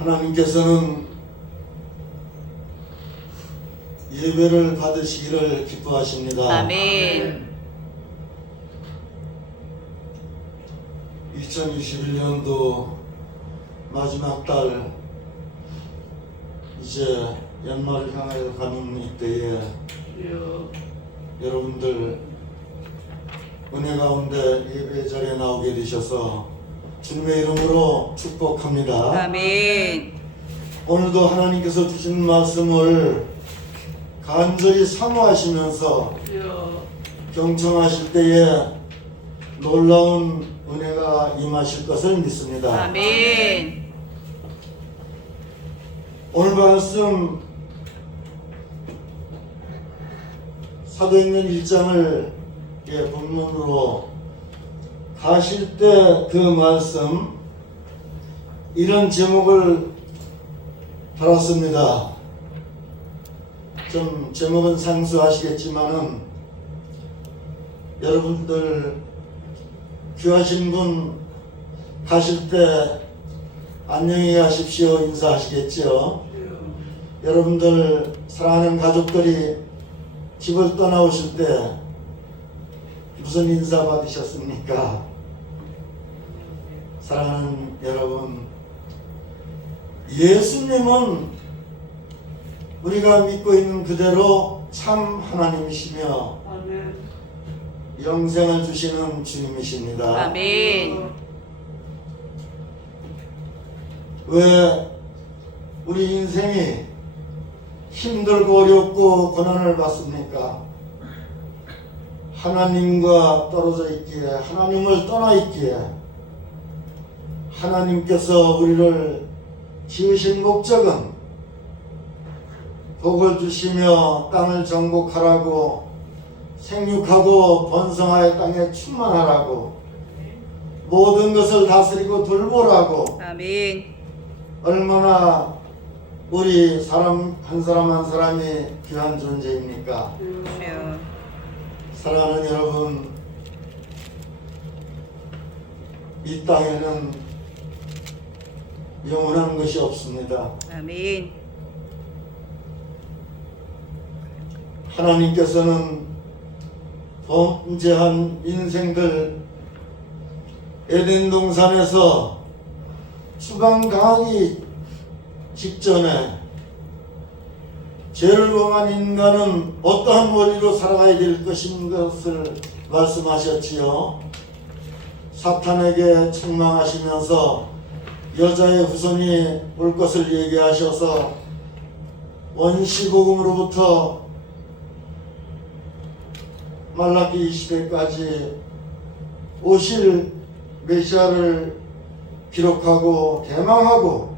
하나님께서는 예배를 받으시기를 기뻐하십니다. 아멘. 2021년도 마지막 달 이제 연말을 향해 가는 이때에 여러분들 은혜 가운데 예배 자리에 나오게 되셔서 주님의 이름으로 축복합니다. 아멘. 오늘도 하나님께서 주신 말씀을 간절히 사모하시면서 경청하실 때에 놀라운 은혜가 임하실 것을 믿습니다. 아멘. 오늘 말씀 사도행전 1장을 본문으로 가실 때 그 말씀 이런 제목을 달았습니다. 좀 제목은 상수하시겠지만은 여러분들 귀하신 분 가실 때 안녕히 가십시오 인사하시겠죠. 여러분들 사랑하는 가족들이 집을 떠나오실 때 무슨 인사 받으셨습니까? 사랑하는 여러분, 예수님은 우리가 믿고 있는 그대로 참 하나님이시며 영생을 주시는 주님이십니다. 아멘. 왜 우리 인생이 힘들고 어렵고 고난을 받습니까? 하나님과 떨어져 있기에, 하나님을 떠나 있기에, 하나님께서 우리를 지으신 목적은 복을 주시며 땅을 정복하라고, 생육하고 번성하여 땅에 충만하라고, 모든 것을 다스리고 돌보라고, 아멘. 얼마나 우리 사람 한 사람 한 사람이 귀한 존재입니까? 주여. 사랑하는 여러분, 이 땅에는 영원한 것이 없습니다. 아멘. 하나님께서는 범죄한 인생들 에덴 동산에서 추방당하기 직전에 죄를 범한 인간은 어떠한 원리로 살아가야 될 것인 것을 말씀하셨지요. 사탄에게 책망하시면서 여자의 후손이 올 것을 얘기하셔서 원시복음으로부터 말라기 20회까지 오실 메시아를 기록하고 대망하고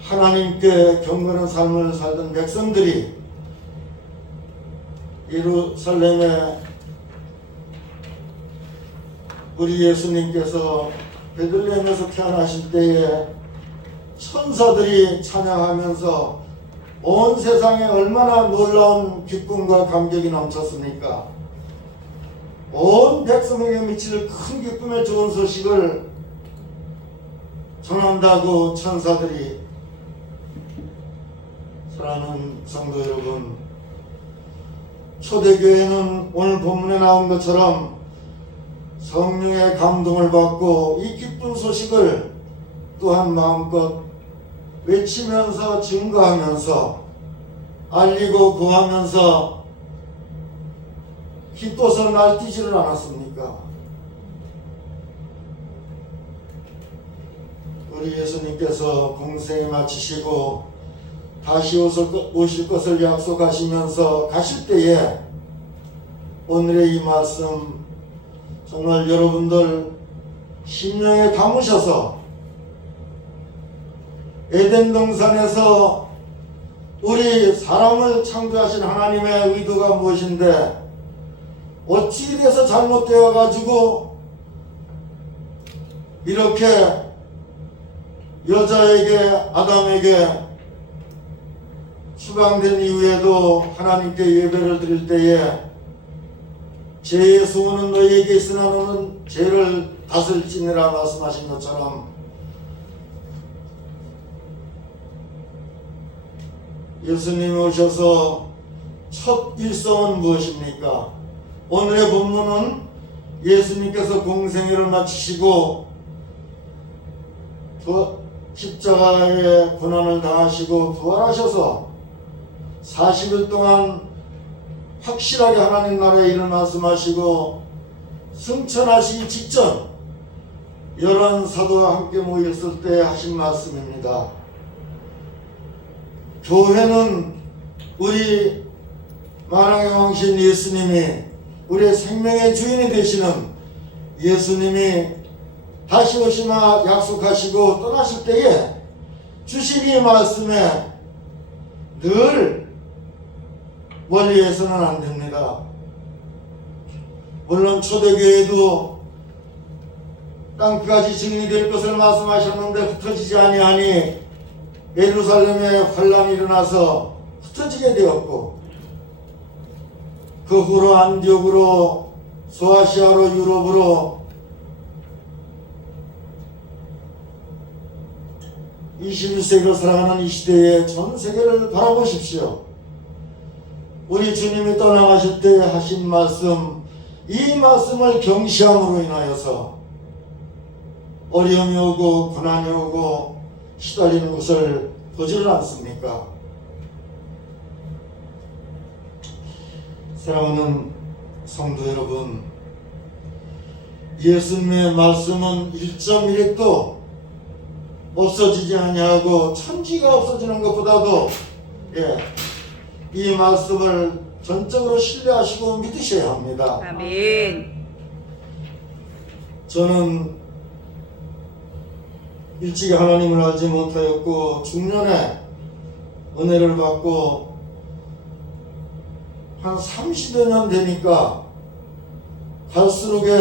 하나님께 경건한 삶을 살던 백성들이 예루살렘에 우리 예수님께서 베들레헴에서 태어나실 때에 천사들이 찬양하면서 온 세상에 얼마나 놀라운 기쁨과 감격이 넘쳤습니까? 온 백성에게 미칠 큰 기쁨의 좋은 소식을 전한다고 천사들이. 사랑하는 성도 여러분, 초대교회는 오늘 본문에 나온 것처럼 성령의 감동을 받고 이 기쁜 소식을 또한 마음껏 외치면서 증거하면서 알리고 구하면서 기뻐서 날뛰지를 않았습니까? 우리 예수님께서 공생에 마치시고 다시 오실 것을 약속하시면서 가실 때에 오늘의 이 말씀 정말 여러분들 심령에 담으셔서 에덴 동산에서 우리 사람을 창조하신 하나님의 의도가 무엇인데 어찌 이래서 잘못되어 가지고 이렇게 여자에게 아담에게 추방된 이후에도 하나님께 예배를 드릴 때에 죄의 소원은 너희에게 있으나 너는 죄를 다스릴지니라 말씀하신 것처럼 예수님이 오셔서 첫 일성은 무엇입니까? 오늘의 본문은 예수님께서 공생애를 마치시고 십자가의 고난을 당하시고 부활하셔서 40일 동안 확실하게 하나님 나라의 일을 말씀하시고 승천하시기 직전 11사도와 함께 모였을 때 하신 말씀입니다. 교회는 우리 만왕의 왕신 예수님이 우리의 생명의 주인이 되시는 예수님이 다시 오시마 약속하시고 떠나실 때에 주신 이 말씀에 늘 멀리해서는 안 됩니다. 물론 초대교회도 땅끝까지 증인이 될 것을 말씀하셨는데 흩어지지 아니하니 예루살렘에 환란이 일어나서 흩어지게 되었고, 그 후로 안디옥으로 소아시아로 유럽으로 21세기로 살아가는 이 시대에 전 세계를 바라보십시오. 우리 주님이 떠나가실 때 하신 말씀, 이 말씀을 경시함으로 인하여서 어려움이 오고 고난이 오고 시달리는 것을 보지를 않습니까? 사랑하는 성도 여러분, 예수님의 말씀은 1.1핵도 없어지지 아니하고 천지가 없어지는 것보다도 이 말씀을 전적으로 신뢰하시고 믿으셔야 합니다. 아멘. 저는 일찍이 하나님을 알지 못하였고 중년에 은혜를 받고 한 30여 년 되니까 갈수록에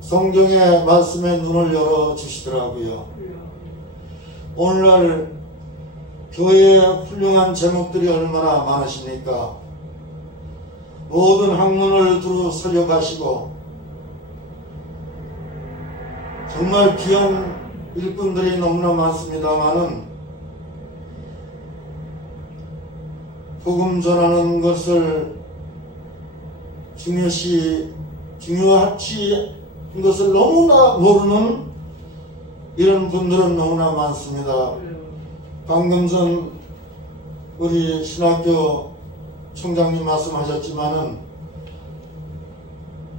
성경의 말씀에 눈을 열어주시더라고요. 오늘날 교회의 훌륭한 제목들이 얼마나 많으십니까? 모든 학문을 두루 설립하시고 정말 귀한 일꾼들이 너무나 많습니다마는 복음 전하는 것을 중요시 것을 너무나 모르는 이런 분들은 너무나 많습니다. 방금 전 우리 신학교 총장님 말씀하셨지만은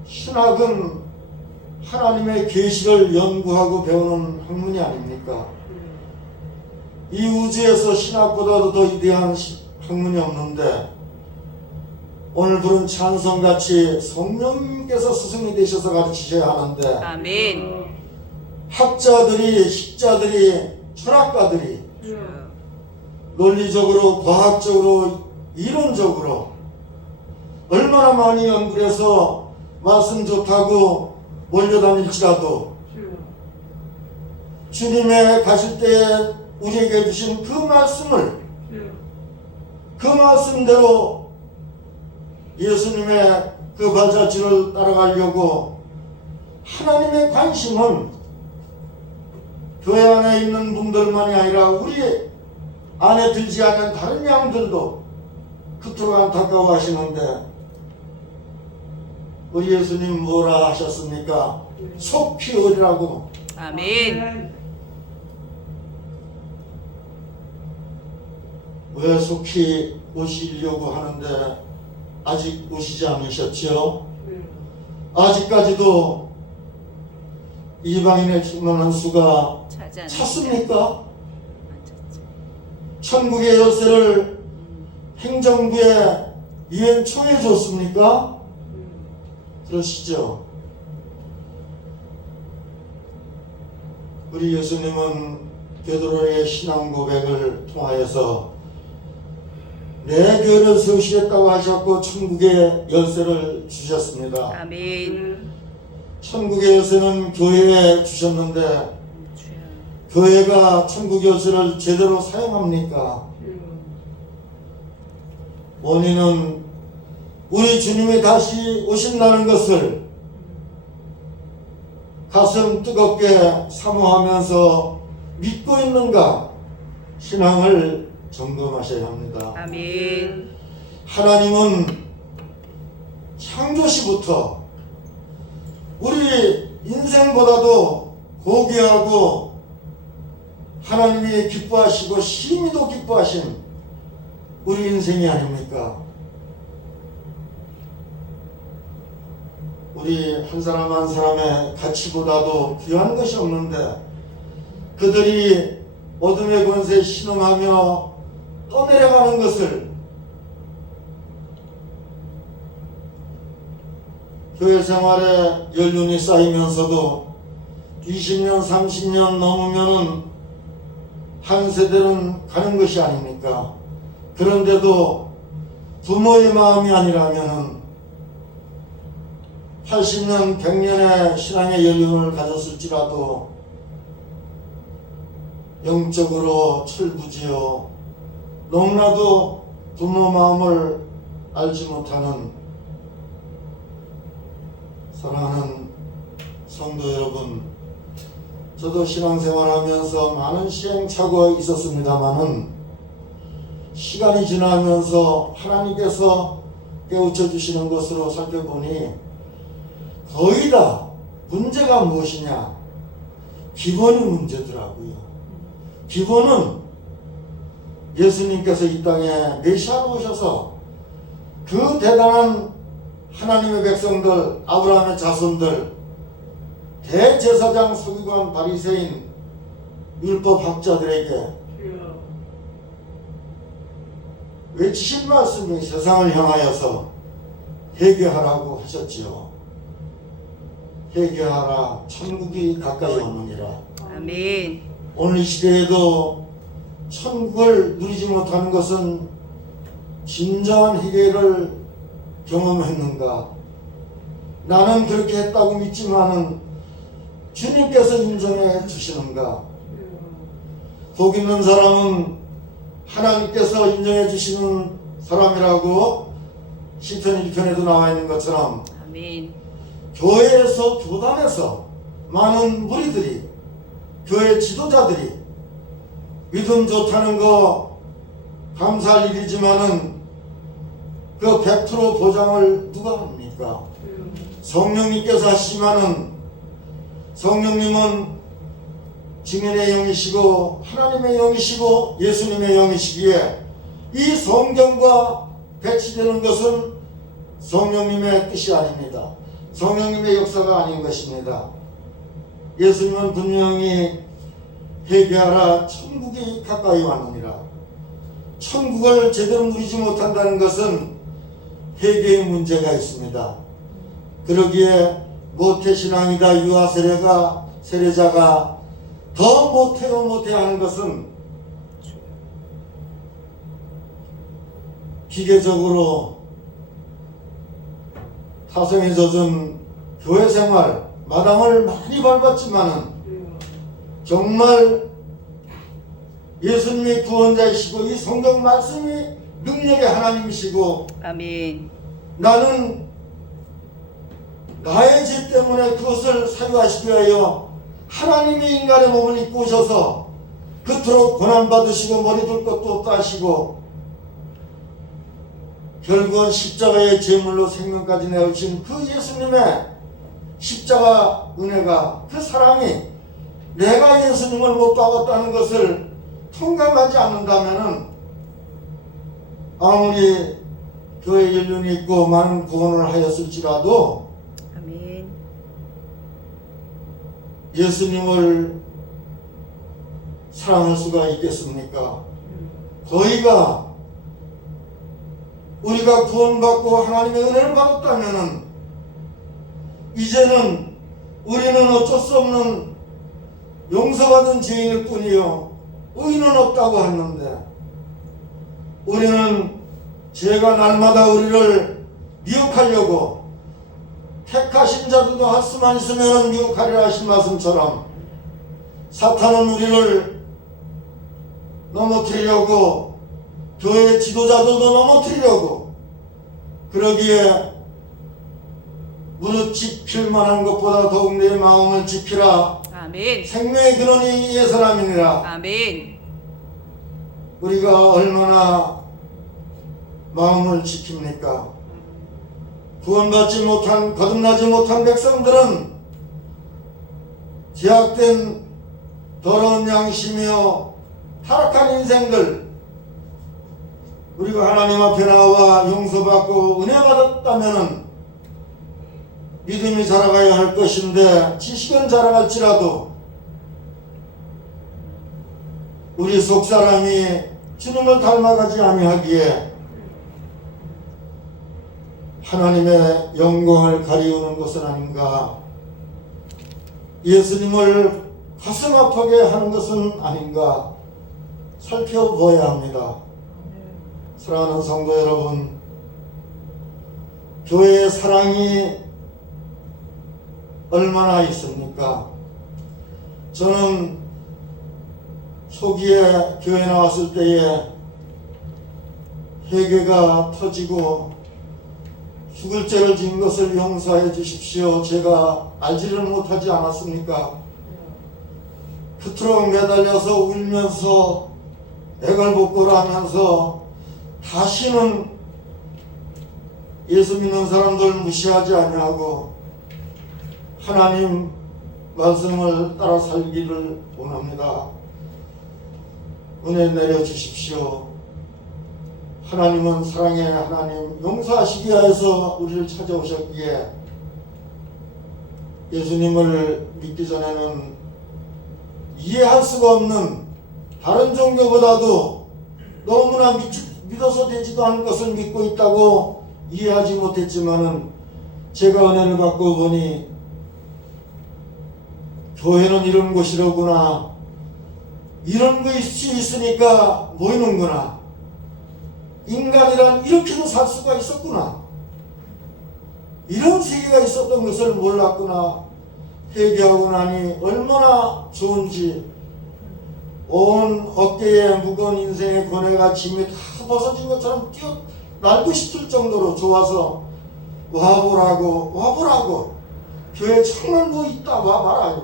신학은 하나님의 계시를 연구하고 배우는 학문이 아닙니까? 이 우주에서 신학보다도 더 위대한 학문이 없는데 오늘 부른 찬송같이 성령께서 스승이 되셔서 가르치셔야 하는데 아멘. 학자들이, 식자들이, 철학가들이 논리적으로, 과학적으로, 이론적으로 얼마나 많이 연구를 해서 말씀 좋다고 몰려다닐지라도 주님의 가실 때 우리에게 주신 그 말씀을 그 말씀대로 예수님의 그 발자취를 따라가려고 하나님의 관심은 교회 안에 있는 분들만이 아니라 우리 안에 들지 않는 다른 양들도 그토록 안타까워 하시는데 우리 예수님 뭐라 하셨습니까? 속히 오리라고. 아멘. 왜 속히 오시려고 하는데 아직 오시지 않으셨지요? 아직까지도 이방인의 충만한 수가 찼습니까? 천국의 열쇠를 행정부에 유엔총에 줬습니까? 그러시죠? 우리 예수님은 베드로의 신앙 고백을 통하여서 내 교회를 세우시겠다고 하셨고 천국의 열쇠를 주셨습니다. 아멘. 천국의 열쇠는 교회에 주셨는데 교회가 천국 열쇠를 제대로 사용합니까? 원인은 우리 주님이 다시 오신다는 것을 가슴 뜨겁게 사모하면서 믿고 있는가? 신앙을 점검하셔야 합니다. 아멘. 하나님은 창조시부터 우리 인생보다도 고귀하고 하나님이 기뻐하시고 심히도 기뻐하신 우리 인생이 아닙니까? 우리 한 사람 한 사람의 가치보다도 귀한 것이 없는데 그들이 어둠의 권세에 신음하며 떠내려가는 것을 교회 생활에 연륜이 쌓이면서도 20년, 30년 넘으면은 한 세대는 가는 것이 아닙니까? 그런데도 부모의 마음이 아니라면은 80년, 100년의 신앙의 연륜을 가졌을지라도 영적으로 철부지어 너무나도 부모 마음을 알지 못하는 사랑하는 성도 여러분, 저도 신앙생활하면서 많은 시행착오가 있었습니다마는 시간이 지나면서 하나님께서 깨우쳐 주시는 것으로 살펴보니 거의 다 문제가 무엇이냐? 기본이 문제더라고요. 기본은 예수님께서 이 땅에 메시아로 오셔서 그 대단한 하나님의 백성들, 아브라함의 자손들, 대제사장, 서기관, 바리새인, 율법학자들에게 외치신 말씀이 세상을 향하여서 회개하라고 하셨지요. 회개하라, 천국이 가까이 오느니라. 아멘. 오늘 이 시대에도 천국을 누리지 못하는 것은 진정한 회개를 경험했는가? 나는 그렇게 했다고 믿지만은 주님께서 인정해 주시는가? 복 있는 사람은 하나님께서 인정해 주시는 사람이라고 시편 1편에도 나와 있는 것처럼 아멘. 교회에서 교단에서 많은 무리들이 교회 지도자들이 믿음 좋다는 거 감사할 일이지만은 그 100% 보장을 누가 합니까? 성령님께서 하시지만은 성령님은 증인의 영이시고 하나님의 영이시고 예수님의 영이시기에 이 성경과 배치되는 것은 성령님의 뜻이 아닙니다. 성령님의 역사가 아닌 것입니다. 예수님은 분명히 회개하라, 천국이 가까이 왔느니라. 천국을 제대로 누리지 못한다는 것은 회개의 문제가 있습니다. 그러기에 모태신앙이다 유아 세례자가 더 못해요 하는 것은 기계적으로 타성에 젖은 교회 생활 마당을 많이 밟았지만은 정말 예수님이 구원자이시고 이 성경 말씀이 능력의 하나님이시고 아멘. 나는 나의 죄 때문에 그것을 사유하시기 위하여 하나님의 인간의 몸을 입고 오셔서 그토록 고난받으시고 머리 둘 것도 없다 하시고 결국은 십자가의 제물로 생명까지 내어주신 그 예수님의 십자가 은혜가, 그 사랑이 내가 예수님을 못 받았다는 것을 통감하지 않는다면은 아무리 교회 연륜이 있고 많은 구원을 하였을지라도 아멘. 예수님을 사랑할 수가 있겠습니까? 저희가 우리가 구원받고 하나님의 은혜를 받았다면은 이제는 우리는 어쩔 수 없는 용서받은 죄인일 뿐이요 의인은 없다고 하는데 우리는 죄가 날마다 우리를 미혹하려고 택하신 자들도 할 수만 있으면 미혹하리라 하신 말씀처럼 사탄은 우리를 넘어뜨리려고 교회 지도자들도 넘어뜨리려고 그러기에 무릇 지킬 만한 것보다 더욱 내 마음을 지키라. 아멘. 생명의 근원이 이 사람이니라. 아멘. 우리가 얼마나 마음을 지킵니까? 구원받지 못한, 거듭나지 못한 백성들은 제약된 더러운 양심이요 타락한 인생들, 우리가 하나님 앞에 나와 용서받고 은혜 받았다면은 믿음이 자라가야 할 것인데, 지식은 자라갈지라도 우리 속사람이 주님을 닮아가지 아니하기에 하나님의 영광을 가리우는 것은 아닌가, 예수님을 가슴 아프게 하는 것은 아닌가 살펴보아야 합니다. 사랑하는 성도 여러분, 교회의 사랑이 얼마나 있습니까? 저는 초기에 교회 나왔을 때에 회개가 터지고 죽을 죄를 지은 것을 용서해 주십시오, 제가 알지를 못하지 않았습니까? 그토록 매달려서 울면서 애걸복걸하면서 다시는 예수 믿는 사람들 무시하지 아니하고 하나님 말씀을 따라 살기를 원합니다. 은혜 내려 주십시오. 하나님은 사랑의 하나님, 용서하시기 위해서 우리를 찾아오셨기에 예수님을 믿기 전에는 이해할 수가 없는 다른 종교보다도 너무나 믿어서 되지도 않은 것을 믿고 있다고 이해하지 못했지만은, 제가 은혜를 받고 보니 교회는 이런 곳이로구나, 이런 것이 있으니까 모이는구나, 인간이란 이렇게도 살 수가 있었구나, 이런 세계가 있었던 것을 몰랐구나. 회개하고 나니 얼마나 좋은지, 온 어깨에 무거운 인생의 고뇌가 짐이 다 벗어진 것처럼 뛰어 날고 싶을 정도로 좋아서 와보라고 교회 정말 뭐 있다 와봐라.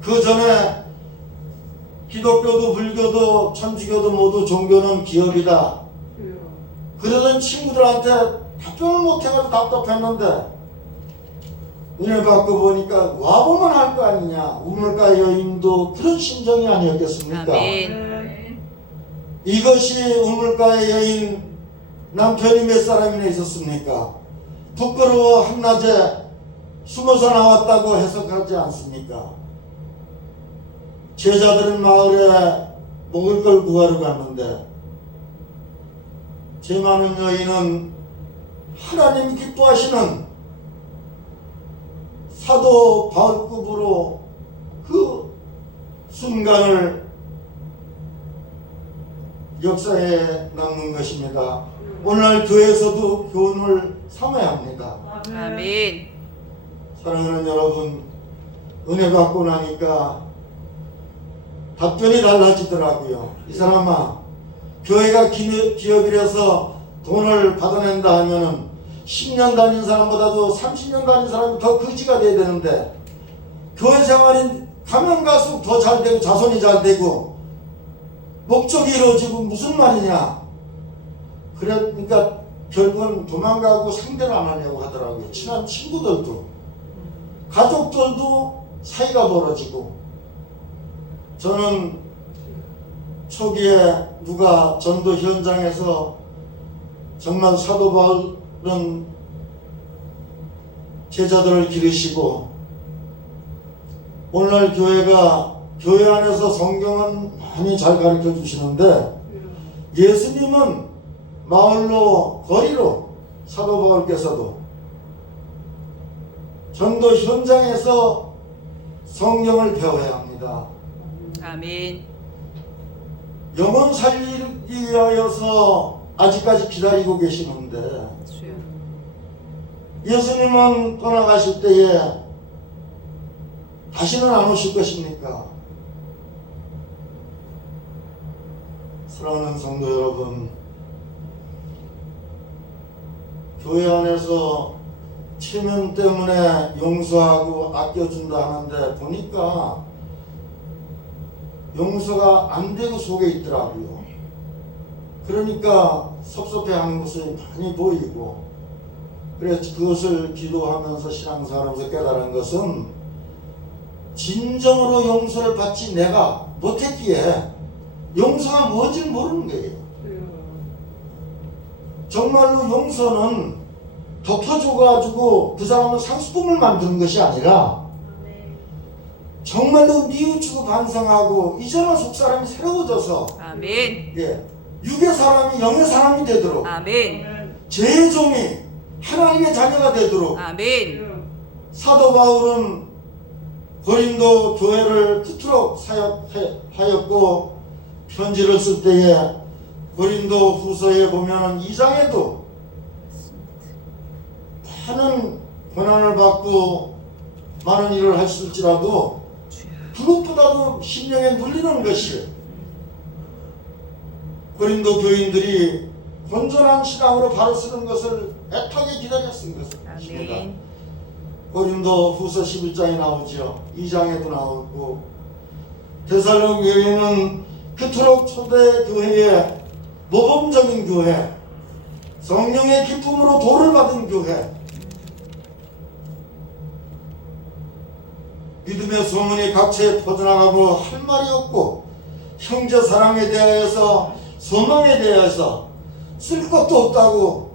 그 전에 기독교도 불교도 천주교도 모두 종교는 기업이다, 그러던 친구들한테 답변을 못해가지고 답답했는데, 은혜 받고 보니까 와보면 할 거 아니냐. 우물가 여인도 그런 심정이 아니었겠습니까? 아멘. 이것이 우물가의 여인, 남편이 몇 사람이나 있었습니까? 부끄러워 한낮에 숨어서 나왔다고 해석하지 않습니까? 제자들은 마을에 먹을 걸 구하러 갔는데, 죄 많은 여인은 하나님이 기뻐하시는 사도 바울급으로 그 순간을 역사에 남는 것입니다. 오늘날 교회에서도 교훈을 삼아야 합니다. 아멘. 사랑하는 여러분, 은혜 받고 나니까 답변이 달라지더라고요. 이 사람아, 교회가 기업이라서 돈을 받아낸다 하면은 10년 다닌 사람보다도 30년 다닌 사람이 더 거지가 돼야 되는데, 교회 생활이 가면 갈수록 더 잘 되고 자손이 잘 되고 목적이 이루어지고 무슨 말이냐. 그러니까 결국은 도망가고 상대를 안 하려고 하더라고요. 친한 친구들도, 가족들도 사이가 멀어지고. 저는 초기에 누가 전도 현장에서 정말 사도 바울은 제자들을 기르시고, 오늘날 교회 안에서 성경은 많이 잘 가르쳐 주시는데, 예수님은 마을로 거리로 사도 바울께서도 전도 현장에서 성경을 배워야 합니다. 아멘. 영혼 살리기 위하여서 아직까지 기다리고 계시는데, 주여. 예수님은 떠나가실 때에 다시는 안 오실 것입니까? 사랑하는 성도 여러분, 교회 안에서 체면 때문에 용서하고 아껴준다 하는데, 보니까 용서가 안 되고 속에 있더라고요. 그러니까 섭섭해하는 모습이 많이 보이고, 그래서 그것을 기도하면서 신앙생활하면서 깨달은 것은 진정으로 용서를 받지 내가 못했기에 용서가 뭔지를 모르는 거예요. 정말로 용서는 덮어줘가지고 그 사람을 상수품을 만드는 것이 아니라 정말로 뉘우치고 반성하고 이제는 속사람이 새로워져서 아멘. 육의 사람이 영의 사람이 되도록 아멘. 제 종이 하나님의 자녀가 되도록 아멘. 사도 바울은 고린도 교회를 그토록 사역하였고 편지를 쓸 때에 고린도 후서에 보면 2장에도 많은 고난을 받고 많은 일을 했을지라도 그것보다도 심령에 눌리는 것이 고린도 교인들이 건전한 신앙으로 바로 쓰는 것을 애타게 기다렸은 것입니다. 아멘. 고린도 후서 11장에 나오죠. 2장에도 나오고 데살로니가 교회는 그토록 초대 교회의 모범적인 교회, 성령의 기쁨으로 도를 받은 교회, 믿음의 소문이 각처에 퍼져나가고 할 말이 없고 형제 사랑에 대하여서 소망에 대하여서 쓸 것도 없다고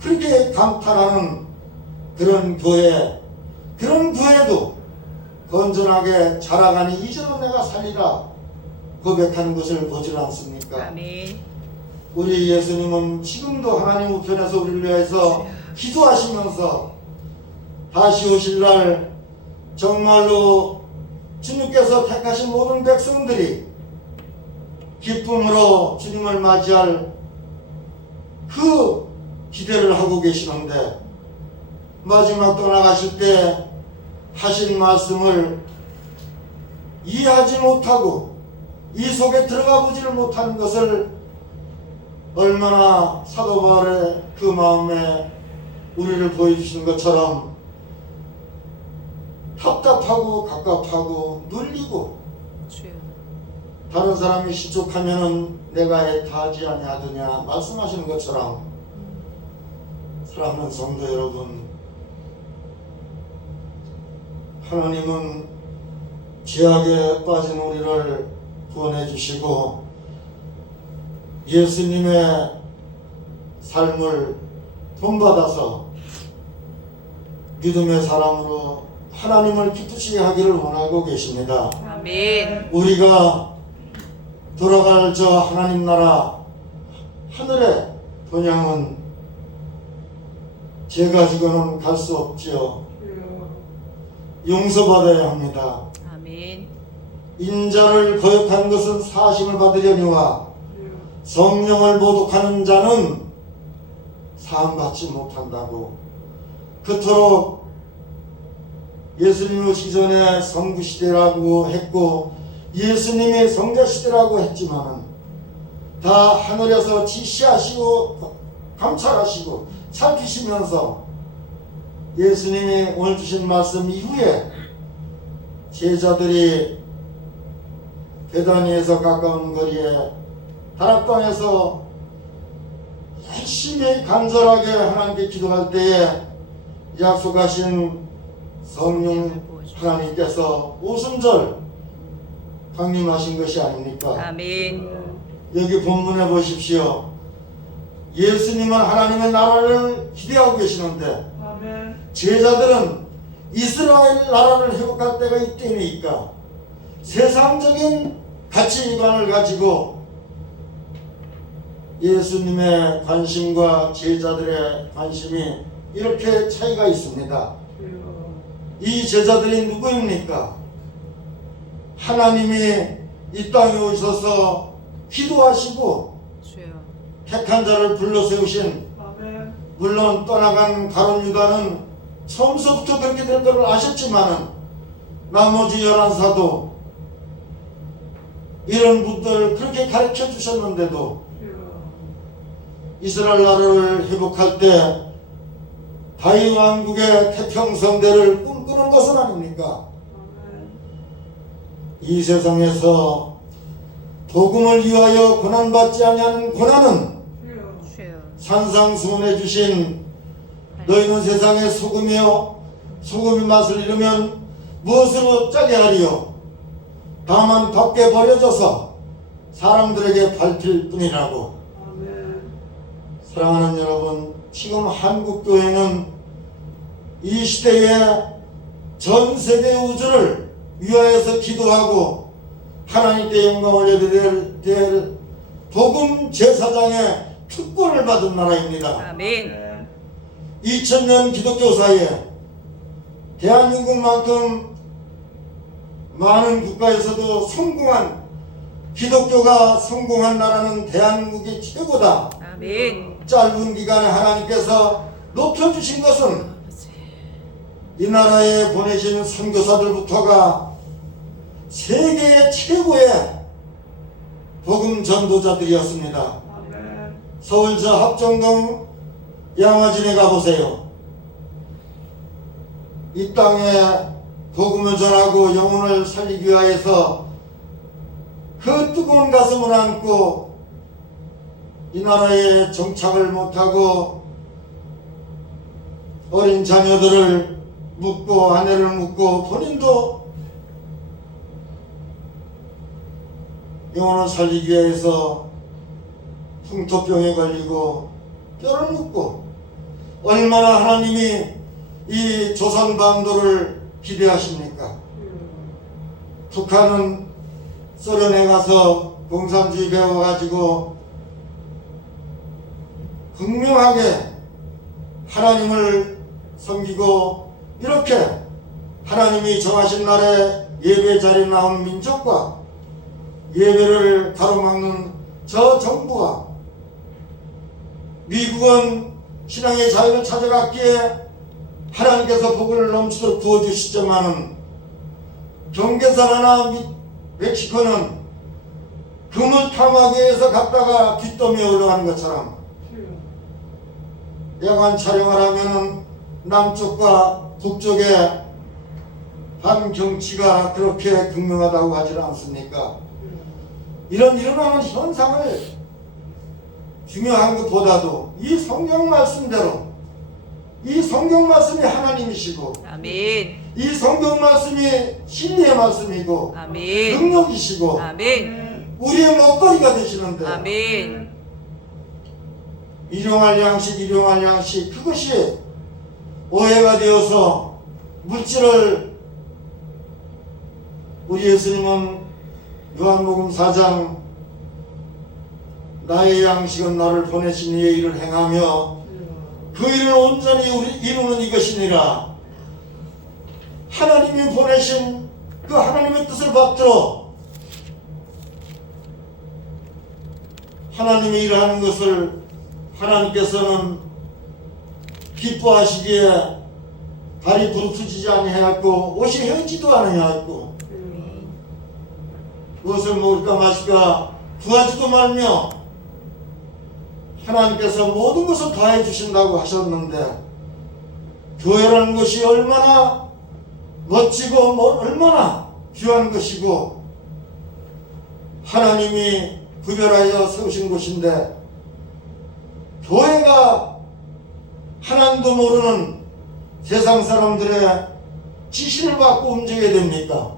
그렇게 감탄하는 그런 교회, 그런 교회도 건전하게 자라가니 이제는 내가 살리라 고백하는 것을 보질 않습니까? 아멘. 우리 예수님은 지금도 하나님 우편에서 우리를 위해서 기도하시면서 다시 오실 날 정말로 주님께서 택하신 모든 백성들이 기쁨으로 주님을 맞이할 그 기대를 하고 계시는데 마지막 떠나가실 때 하신 말씀을 이해하지 못하고 이 속에 들어가 보지를 못하는 것을 얼마나 사도 바울의 그 마음에 우리를 보여주시는 것처럼 답답하고 갑갑하고 눌리고 주여. 다른 사람이 시족하면은 내가 애타하지 아니하더냐 말씀하시는 것처럼 사랑하는 성도 여러분, 하나님은 죄악에 빠진 우리를 구원해 주시고 예수님의 삶을 본받아서 믿음의 사람으로 하나님을 기쁘시게 하기를 원하고 계십니다. 아멘. 우리가 돌아갈 저 하나님 나라 하늘의 본향은 죄 가지고는 갈 수 없지요. 용서받아야 합니다. 아멘. 인자를 거역한 것은 사심을 받으려니와 성령을 모독하는 자는 사함받지 못한다고. 그토록 예수님 오시기 전에 성부시대라고 했고 예수님이 성자시대라고 했지만은 다 하늘에서 지시하시고 감찰하시고 살피시면서 예수님이 오늘 주신 말씀 이후에 제자들이 베다니에서 가까운 거리에 다락방에서 열심히 간절하게 하나님께 기도할 때에 약속하신 성령 하나님께서 오순절 강림하신 것이 아닙니까? 아멘. 여기 본문에 보십시오. 예수님은 하나님의 나라를 기대하고 계시는데 제자들은 이스라엘 나라를 회복할 때가 이때니까 세상적인 가치관을 가지고 예수님의 관심과 제자들의 관심이 이렇게 차이가 있습니다. 이 제자들이 누구입니까? 하나님이 이 땅에 오셔서 기도하시고 주여. 택한 자를 불러 세우신, 물론 떠나간 가룟 유다는 처음서부터 그렇게 될 것을 아셨지만은 나머지 11사도 이런 분들 그렇게 가르쳐 주셨는데도 이스라엘 나라를 회복할 때 다윗 왕국의 태평성대를 꿈꾸는 것은 아닙니까? 이 세상에서 복음을 위하여 고난받지 아니하는 고난은 주여. 산상수훈해 주신 너희는 세상의 소금이요 소금의 맛을 잃으면 무엇으로 짜게 하리요 다만 밖에 버려져서 사람들에게 밟힐 뿐이라고. 사랑하는 여러분, 지금 한국교회는 이 시대에 전 세계 우주를 위하여서 기도하고 하나님께 영광 올려드릴 복음 제사장의 특권을 받은 나라입니다. 아멘. 2000년 기독교사에 대한민국만큼 많은 국가에서도 성공한 기독교가 성공한 나라는 대한민국이 최고다. 아멘. 짧은 기간에 하나님께서 높여주신 것은 이 나라에 보내신 선교사들부터가 세계의 최고의 복음 전도자들이었습니다. 서울 저 합정동 양화진에 가보세요. 이 땅에 복음을 전하고 영혼을 살리기 위하여서 그 뜨거운 가슴을 안고 이 나라에 정착을 못하고 어린 자녀들을 묻고 아내를 묻고 본인도 영혼을 살리기 위해서 풍토병에 걸리고 뼈를 묻고 얼마나 하나님이 이 조선반도를 기대하십니까? 북한은 소련에 가서 공산주의 배워가지고 분명하게 하나님을 섬기고 이렇게 하나님이 정하신 날에 예배 자리에 나온 민족과 예배를 가로막는 저 정부와 미국은 신앙의 자유를 찾아갔기에 하나님께서 복을 넘치도록 부어주시지만은 경계선하나 멕시코는 그물 탐하기 위해서 갔다가 뒷더미에 올라가는 것처럼 야간 촬영을 하면은 남쪽과 북쪽에 반경치가 그렇게 극명하다고 하지 않습니까? 이런 일어나는 현상을 중요한 것보다도 이 성경 말씀대로 이 성경 말씀이 하나님이시고 아멘. 이 성경 말씀이 진리의 말씀이고 아멘. 능력이시고 아멘. 우리의 먹거리가 되시는데 아멘. 일용할 양식 그것이 오해가 되어서 물질을 우리 예수님은 요한복음 4장 나의 양식은 나를 보내신 이의 일을 행하며 그 일을 온전히 이루는 이것이니라. 하나님이 보내신 그 하나님의 뜻을 받들어 하나님이 일하는 것을 하나님께서는 기뻐하시기에 발이 부르트지지 아니하였고 옷이 헤어지도 아니하였고 무엇을 먹을까 마실까 구하지도 말며 하나님께서 모든 것을 다해 주신다고 하셨는데 교회라는 것이 얼마나 멋지고 얼마나 귀한 것이고 하나님이 구별하여 세우신 곳인데 교회가 하나님도 모르는 세상 사람들의 지시를 받고 움직여야 됩니까?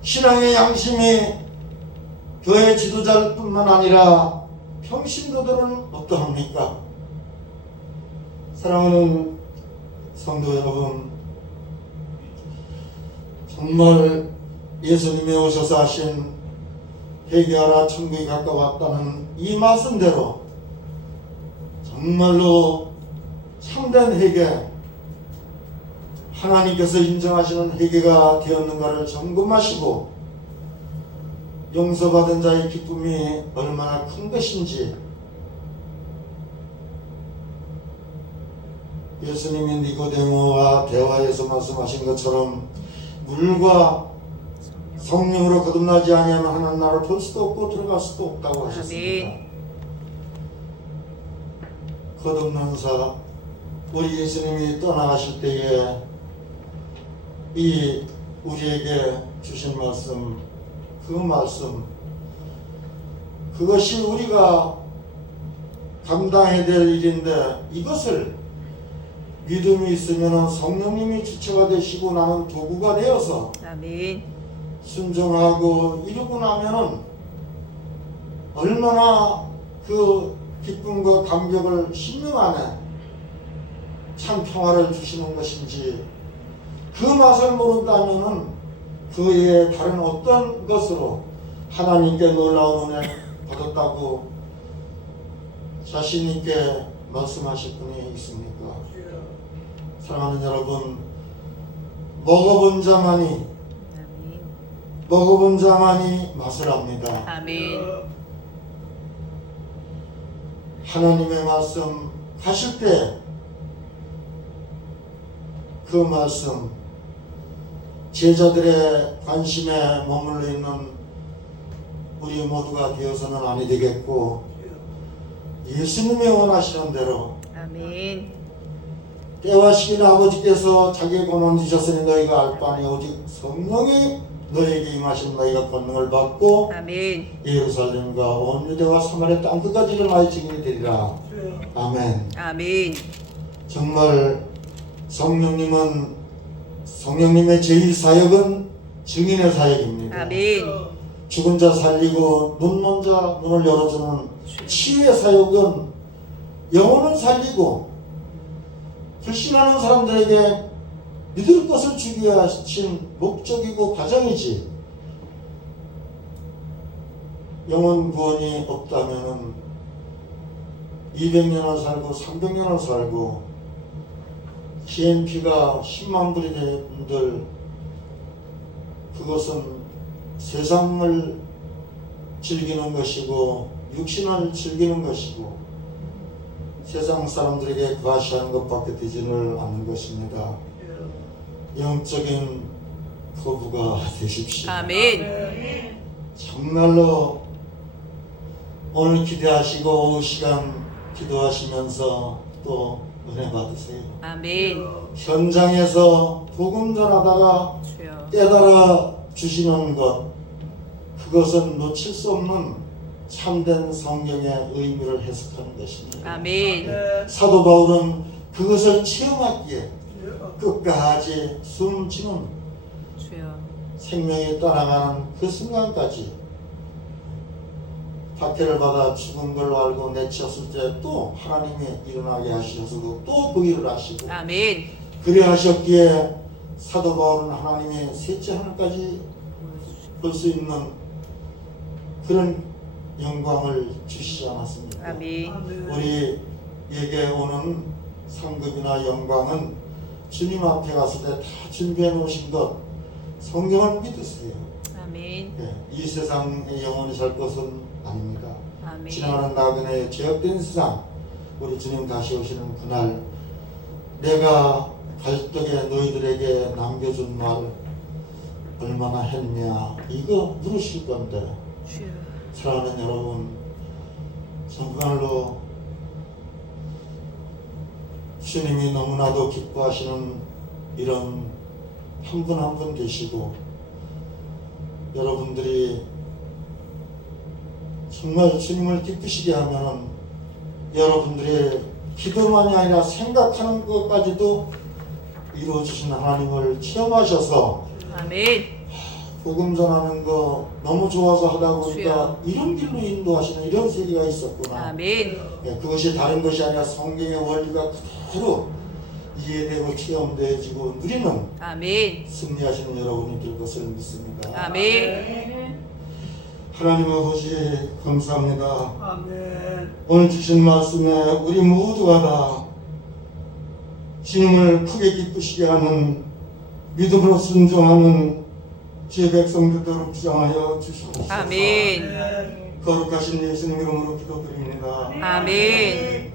신앙의 양심이 교회 지도자뿐만 아니라 평신도들은 어떠합니까? 사랑하는 성도 여러분, 정말 예수님이 오셔서 하신 회개하라 천국이 가까웠다는 이 말씀대로 정말로 참된 회개, 하나님께서 인정하시는 회개가 되었는가를 점검하시고 용서받은 자의 기쁨이 얼마나 큰 것인지 예수님이 니고데모와 대화에서 말씀하신 것처럼 물과 성령으로 거듭나지 아니하면 하나님 나라를 볼 수도 없고 들어갈 수도 없다고 하셨습니다. 아멘. 거듭난사 우리 예수님이 떠나가실 때에 이 우리에게 주신 말씀 그 말씀 그것이 우리가 감당해야 될 일인데 이것을 믿음이 있으면 성령님이 주체가 되시고 나는 도구가 되어서 아멘. 순종하고 이루고 나면은 얼마나 그 기쁨과 감격을 심령 안에 참 평화를 주시는 것인지 그 맛을 모른다면은 그 외에 다른 어떤 것으로 하나님께 놀라운 은혜 받았다고 자신 있게 말씀하실 분이 있습니까? 사랑하는 여러분, 먹어본 자만이 맛을 압니다. 아멘. 하나님의 말씀 하실 때 그 말씀 제자들의 관심에 머물러 있는 우리 모두가 되어서는 아니 되겠고 예수님이 원하시는 대로 아멘. 때와 시기는 아버지께서 자기의 권한 주셨으니 너희가 알 바 아니 오직 성령이 너희에게 임하신 너희가 권능을 받고 아멘. 예루살렘과 온 유대와 사마리아 땅끝까지 일어나의 증인이 되리라. 아멘. 아멘. 정말 성령님의 제1사역은 증인의 사역입니다. 아멘. 죽은 자 살리고 눈먼 자 눈을 열어주는 치유의 사역은 영혼을 살리고 불신하는 사람들에게 믿을 것을 주기 위하신 목적이고 과정이지, 영혼 구원이 없다면 200년을 살고 300년을 살고 GNP가 10만 불이 된 분들, 그것은 세상을 즐기는 것이고 육신을 즐기는 것이고 세상 사람들에게 과시하는 것밖에 되지를 않는 것입니다. 영적인 거부가 되십시오. 아멘. 정말로 오늘 기대하시고 오후 시간 기도하시면서 또 은혜 받으세요. 아멘. 현장에서 복음 전하다가 주여. 깨달아 주시는 것, 그것은 놓칠 수 없는 참된 성경의 의미를 해석하는 것입니다. 아멘. 사도 바울은 그것을 체험하기에 끝까지 숨지는 주여. 생명이 떠나가는 그 순간까지 박해를 받아 죽은 걸로 알고 내쳤을 때 또 하나님이 일어나게 하셔서 또 그 일을 하시고 아멘. 그래 하셨기에 사도 바울은 하나님의 셋째 하늘까지 볼 수 있는 그런 영광을 주시지 않았습니까? 아멘. 우리에게 오는 상급이나 영광은 주님 앞에 갔을 때 다 준비해 놓으신 것, 성경을 믿으세요. 아멘. 이 세상에 영원히 살 것은 아닙니다. 아멘. 지나가는 나그네 죄악된 세상, 우리 주님 다시 오시는 그날 내가 갈떡에 너희들에게 남겨준 말 얼마나 했냐, 이거 물으실 건데, 주여. 사랑하는 여러분, 정말로 주님이 너무나도 기뻐하시는 이런 한 분 한 분 계시고, 여러분들이 정말 주님을 기쁘시게 하면 여러분들의 기도만이 아니라 생각하는 것까지도 이루어주신 하나님을 체험하셔서 아멘. 복음 전하는 거 너무 좋아서 하다 보니까 주여. 이런 길로 인도하시는 이런 세계가 있었구나. 아멘. 그것이 다른 것이 아니라 성경의 원리가 그대로 이해되고 체험되어지고 누리는 아멘. 승리하시는 여러분이 될 것을 믿습니다. 아멘. 하나님 아버지 감사합니다. 아멘. 오늘 주신 말씀에 우리 모두가 다 주님을 크게 기쁘시게 하는 믿음으로 순종하는 주의 백성 되도록 주장하여 주시옵소서. 아멘. 거룩하신 예수님 이름으로 기도드립니다. 아멘.